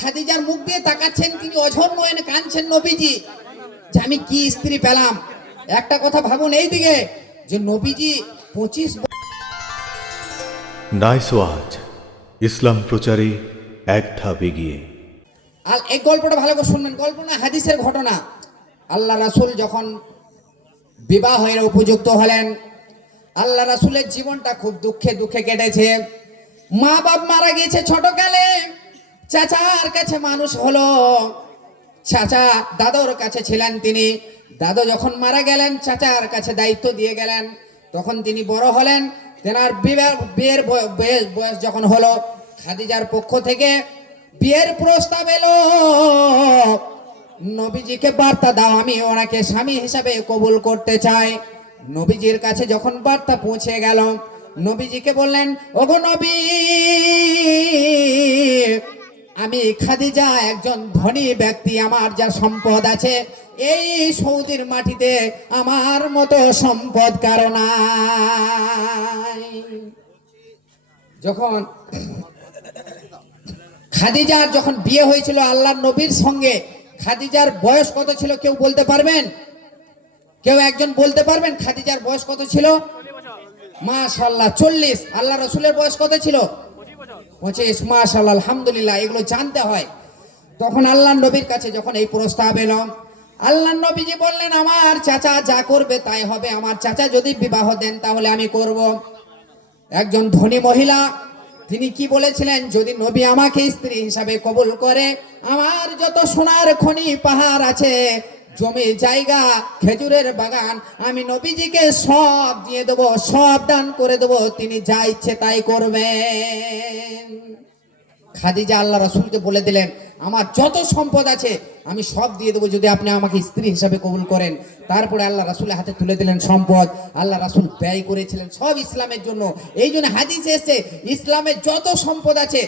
খাদিজার মুখ দিয়ে তাকাচ্ছেন তিনি অঝর নয়নে কাঁদছেন নবীজি। যে আমি কি স্ত্রী পেলাম? একটা কথা ভাবুন এই দিকে যে নবীজি পঁচিশ নাইস ওয়াজ ইসলাম প্রচারে এক ধাপ এগিয়ে। আর এই গল্পটা ভালো করে শুনবেন। গল্প না হাদিসের ঘটনা। আল্লাহ রাসূল যখন বিবাহের উপযুক্ত হলেন আল্লাহ রাসূলের জীবনটা খুব দুঃখে দুঃখে কেটেছে। মা বাপ মারা গিয়েছে ছোটকালে। চাচার কাছে মানুষ হলো। চাচা দাদুর কাছে ছিলেন তিনি। দাদু যখন মারা গেলেন, চাচার কাছে দায়িত্ব দিয়ে গেলেন। তখন তিনি বড় হলেন। তেনার বিয়ের বয়- বয়স বয়স যখন হলো, খাদিজার পক্ষ থেকে বিয়ের প্রস্তাব এলো। নবীজিকে বার্তা দাও, আমি ওনাকে স্বামী হিসাবে কবুল করতে চাই। নবীজির কাছে যখন বার্তা পৌঁছে গেল, নবীজিকে বললেন, ওগো নবী আমি খাদিজা, একজন ধনী ব্যক্তি, আমার যা সম্পদ আছে, এই সৌদির মাটিতে আমার মতো সম্পদ কারণ যখন খাদিজার যখন বিয়ে হয়েছিল আল্লাহর নবীর সঙ্গে, খাদিজার বয়স কত ছিল কেউ বলতে পারবেন? কেউ একজন বলতে পারবেন খাদিজার বয়স কত ছিল? মাশাল্লাহ চল্লিশ। আল্লাহ রসুলের বয়স কত ছিল? পঁচিশ মাশাল্লাহ আলহামদুলিল্লাহ, এগুলো জানতে হয়। তখন আল্লাহ নবীর কাছে যখন এই প্রস্তাব এলো, আল্লাহ নবীজি বললেন, আমার চাচা যা করবে তাই হবে। আমার চাচা যদি বিবাহ দেন, তাহলে আমি করব। একজন ধনী মহিলা, তিনি কি বলেছিলেন, যদি নবী আমাকে স্ত্রী হিসাবে কবুল করে, আমার যত সোনার খনি পাহাড় আছে জমি জায়গা, খেজুরের বাগান, আমি নবীজিকে সব দিয়ে দেবো, সব দান করে দেবো, তিনি যা ইচ্ছে তাই করবেন। খাদিজা আল্লাহ রাসূলকে বলে দিলেন, আমার যত সম্পদ আছে, আমি সব দিয়ে দেবো যদি আপনি আমাকে স্ত্রী হিসাবে কবুল করেন। তারপরে আল্লাহ রাসূলের হাতে তুলে দিলেন সম্পদ। আল্লাহ রাসূল ব্যয় করেছিলেন সব ইসলামের জন্য। এই জন্য হাদিসে এসছে, ইসলামের যত সম্পদ আছে,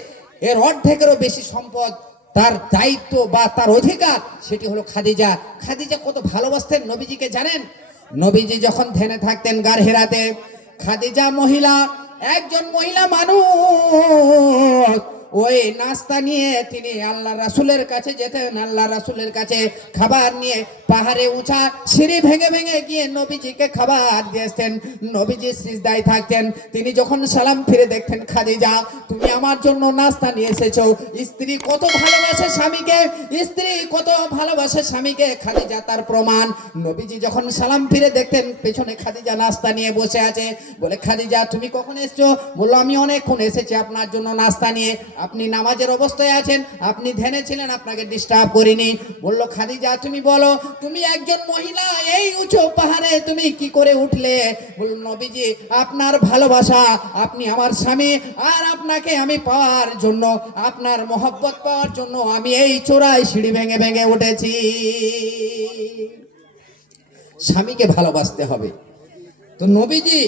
এর অর্ধেকেরও বেশি সম্পদ তার দায়িত্ব বা তার অধিকার সেটি হলো খাদিজা। খাদিজা কত ভালোবাসতেন নবীজিকে জানেন? নবীজি যখন ধ্যানে থাকতেন গার হেরাতে, খাদিজা মহিলা, একজন মহিলা মানুষ ওই নাস্তা নিয়ে তিনি আল্লাহ রাসুলের কাছে যেতেন, আল্লাহ রাসুলের কাছে খাবার নিয়ে পাহাড়ে উঁচা সিঁড়ি ভেঙে ভেঙে গিয়ে নবীজিকে খাবার দিয়েছেন। নবীজি সিজদায় থাকতেন। তিনি যখন সালাম ফিরে দেখতেন, খাদিজা, তুমি আমার জন্য নাস্তা নিয়ে এসেছ। স্ত্রী কত ভালোবাসে স্বামীকে, স্ত্রী কত ভালোবাসে স্বামীকে, খাদিজা তার প্রমাণ। নবীজি যখন সালাম ফিরে দেখতেন, পেছনে খাদিজা নাস্তা নিয়ে বসে আছে। বলে, খাদিজা, তুমি কখন এসছো? বলল, আমি অনেকক্ষণ এসেছি আপনার জন্য নাস্তা নিয়ে। আপনি নামাজের অবস্থায় আছেন, আপনি ধ্যানে ছিলেন, আপনাকে ডিস্টার্ব করিনি। বলল, খাদিজা, তুমি বলো, তুমি একজন মহিলা, এই উঁচু পাহাড়ে তুমি কি করে উঠলে? বলল, নবীজি, আপনার ভালোবাসা, আপনি আমার স্বামী, আর আপনাকে আমি পাওয়ার জন্য, আপনার মহব্বত পাওয়ার জন্য আমি এই চোরাই সিঁড়ি ভেঙে ভেঙে উঠেছি। স্বামীকে ভালোবাসতে হবে। তো নবীজি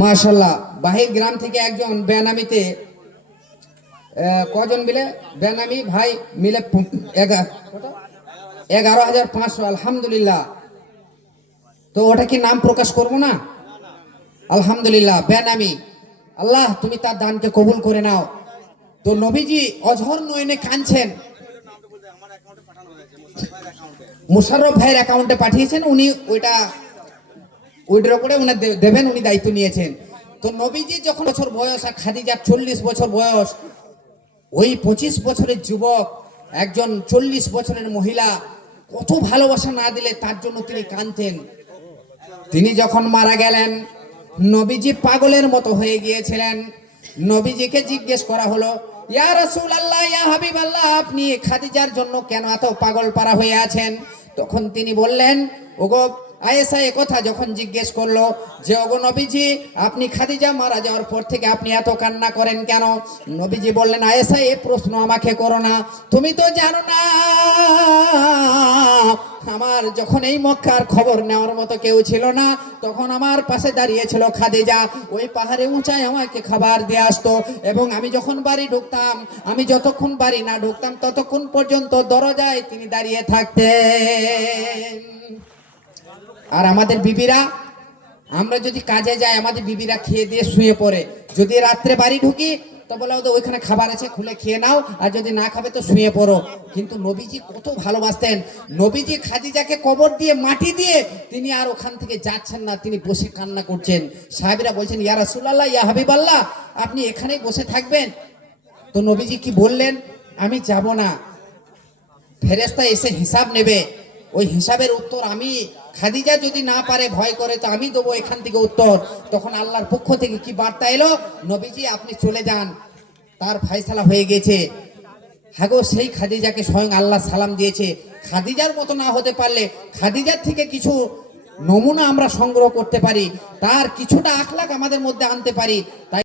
মাশাল্লাহ বাহির গ্রাম থেকে একজন বেনামিতে কজন মিলে? বেনামি ভাই মিলে? এগারো হাজার পাঁচশো, আলহামদুলিল্লাহ। তো ওটা কি নাম প্রকাশ করব না? আলহামদুলিল্লাহ, বেনামি। আল্লাহ, তুমি তার দানকে কবুল করে নাও। তো নবীজি অঝর নয়নে কাঁদছেন। মুশাররফ ভাইয়ের অ্যাকাউন্টে পাঠিয়েছেন, উনি ওইটা উইড্র করে উনি দেবেন, উনি দায়িত্ব নিয়েছেন। তো নবীজি যখন বছর বয়স আর খাদিজার চল্লিশ বছর বয়স, ওই পঁচিশ বছরের যুবক, একজন চল্লিশ বছরের মহিলা, কত ভালোবাসা না দিলে তার জন্য তিনি কাঁদতেন। তিনি যখন মারা গেলেন, নবীজি পাগলের মতো হয়ে গিয়েছিলেন। নবীজিকে জিজ্ঞেস করা হলো ইয়া রাসূল আল্লাহ ইয়া হাবিব আল্লাহ আপনি খাদিজার জন্য কেন এত পাগল পারা হয়ে আছেন? তখন তিনি বললেন, ওগো, আয়েশা এ কথা যখন জিজ্ঞেস করল যে, ওগো নবীজি, আপনি খাদিজা মারা যাওয়ার পর থেকে আপনি এত কান্না করেন কেন? নবীজি বললেন, আয়েশা, এ প্রশ্ন আমাকে করো না। তুমি তো জানো না আমার যখন এই মক্কার খবর নেওয়ার মতো কেউ ছিল না, তখন আমার পাশে দাঁড়িয়েছিল খাদিজা। ওই পাহাড়ে উঁচায় আমাকে খাবার দিয়ে আসতো এবং আমি যখন বাড়ি ঢুকতাম, আমি যতক্ষণ বাড়ি না ঢুকতাম, ততক্ষণ পর্যন্ত দরজায় তিনি দাঁড়িয়ে থাকতেন। আর আমাদের বিবিরা, আমরা যদি কাজে যাই, আমাদের বিবিরা খেয়ে দিয়ে শুয়ে পড়ে। যদি রাত্রে বাড়ি ঢুকি তো বলে ওদের ওইখানে খাবার আছে, খুলে খেয়ে নাও, আর যদি না খাবে তো শুয়ে পড়ো। কিন্তু নবীজি কত ভালোবাসতেন। নবীজি খাদিজাকে কবর দিয়ে, মাটি দিয়ে তিনি আর ওখান থেকে যাচ্ছেন না, তিনি বসে কান্না করছেন। সাহেবরা বলছেন, ইয়া রাসূলুল্লাহ, ইয়া হাবিবাল্লাহ, আপনি এখানেই বসে থাকবেন? তো নবীজি কি বললেন, আমি যাব না। ফেরেস্তা এসে হিসাব নেবে। ওই হিসাবের উত্তর আমি, খাদিজা যদি না পারে, ভয় করে, তো আমি দেবো এখান থেকে উত্তর। তখন আল্লাহর পক্ষ থেকে কি বার্তা এলো? নবীজি, আপনি চলে যান। তার ফায়সালা হয়ে গেছে। হাগো, সেই খাদিজাকে স্বয়ং আল্লাহ সালাম দিয়েছে। খাদিজার মতো না হতে পারলে খাদিজার থেকে কিছু নমুনা আমরা সংগ্রহ করতে পারি। তার কিছুটা আখলাক আমাদের মধ্যে আনতে পারি। তাই